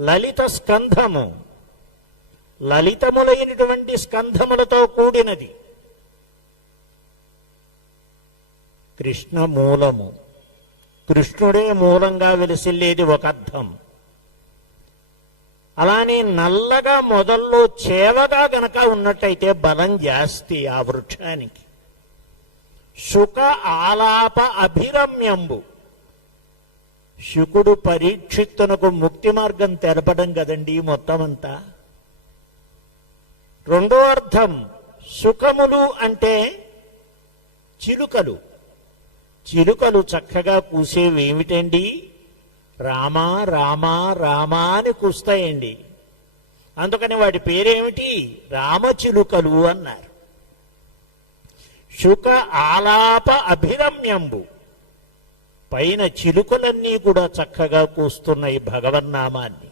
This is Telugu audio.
లలిత స్కంధము, లలితములైనటువంటి స్కంధములతో కూడినది. కృష్ణ మూలము, కృష్ణుడే మూలంగా వెలిసిల్లేది ఒక అర్థం. అలానే నల్లగా మొదల్లో చేవగా గనక ఉన్నట్టయితే బలం జాస్తి ఆ వృక్షానికి. శుక ఆలాప అభిరమ్యంబు, శుకుడు పరీక్షిత్తునకు ముక్తి మార్గం తెలపడం కదండి మొత్తం అంతా. రెండో అర్థం సుఖములు అంటే చిలుకలు. చిలుకలు చక్కగా కూసేవేమిటండి? రామా రామా రామా అని కూస్తాయండి. అందుకని వాటి పేరేమిటి? రామచిలుకలు అన్నారు. శుక ఆలాప అభిరమ్యంబు, పైన చిలుకలన్నీ కూడా చక్కగా కూస్తున్నాయి భగవన్నామాన్ని.